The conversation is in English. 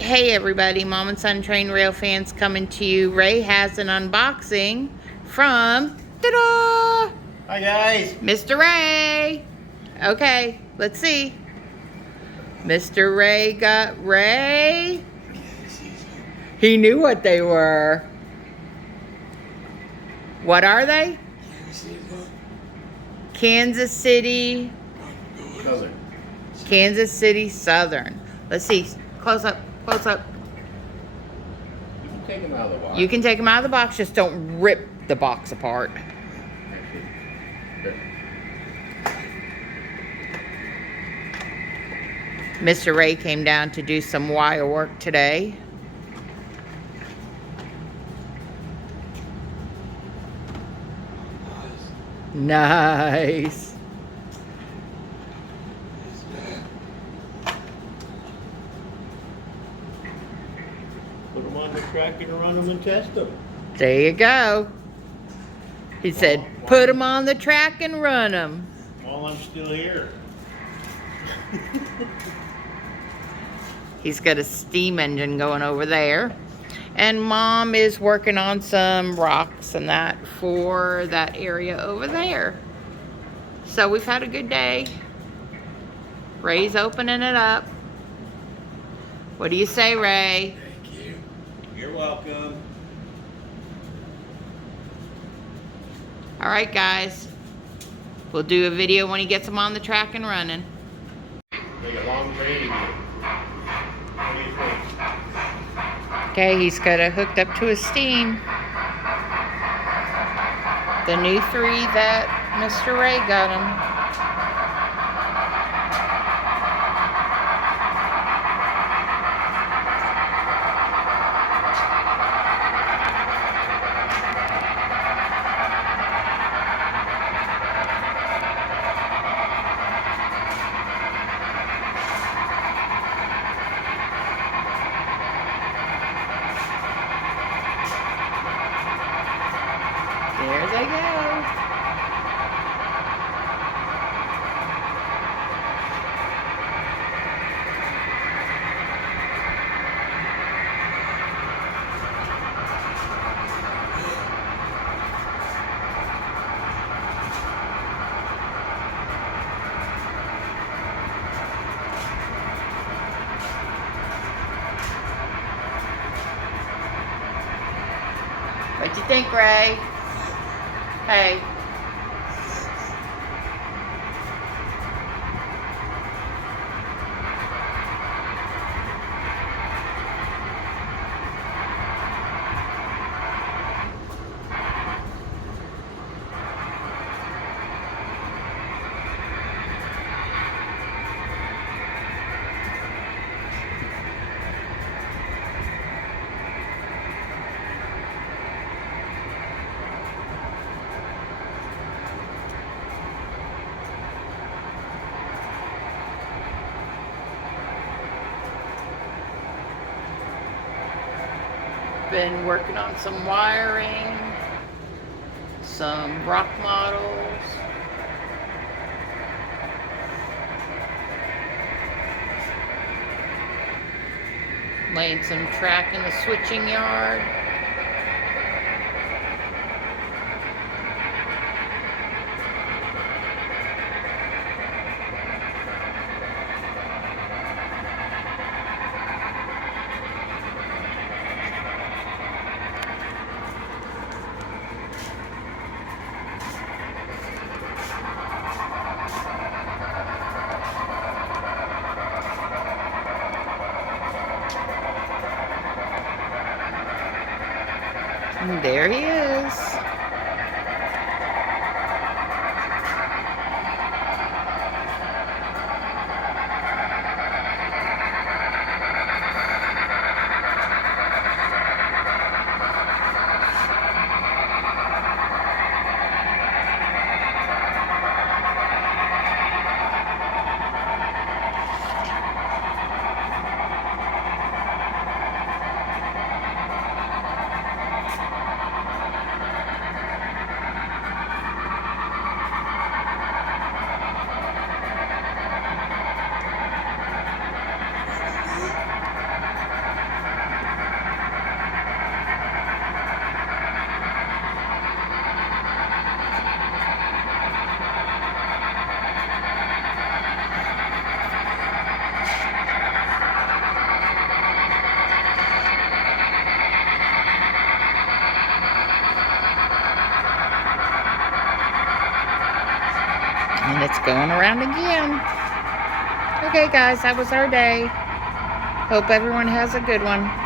Hey everybody, Mom and Son Train Rail fans coming to you. Ray has an unboxing from, ta-da! Hi guys! Mr. Ray! Okay, let's see. Mr. Ray got Ray. He knew what they were. What are they? Kansas City Southern. Kansas City Southern. Let's see. Close up, close up. You can take them out of the box. You can take them out of the box, just don't rip the box apart. Mr. Ray came down to do some wire work today. Nice. Put them on the track and run them and test them. There you go. He said, put them on the track and run them. While I'm still here. He's got a steam engine going over there. And Mom is working on some rocks and that for that area over there. So we've had a good day. Ray's opening it up. What do you say, Ray? Thank you. You're welcome. All right, guys. We'll do a video when he gets them on the track and running. Make a long training. What do you think? Okay, he's got it hooked up to his steam. The new 3 that Mr. Ray got him. There they go. What you think, Ray? Hey. Been working on some wiring, some rock models. Laying some track in the switching yard. And there he is. it's going around again. Okay, guys, that was our day. Hope everyone has a good one.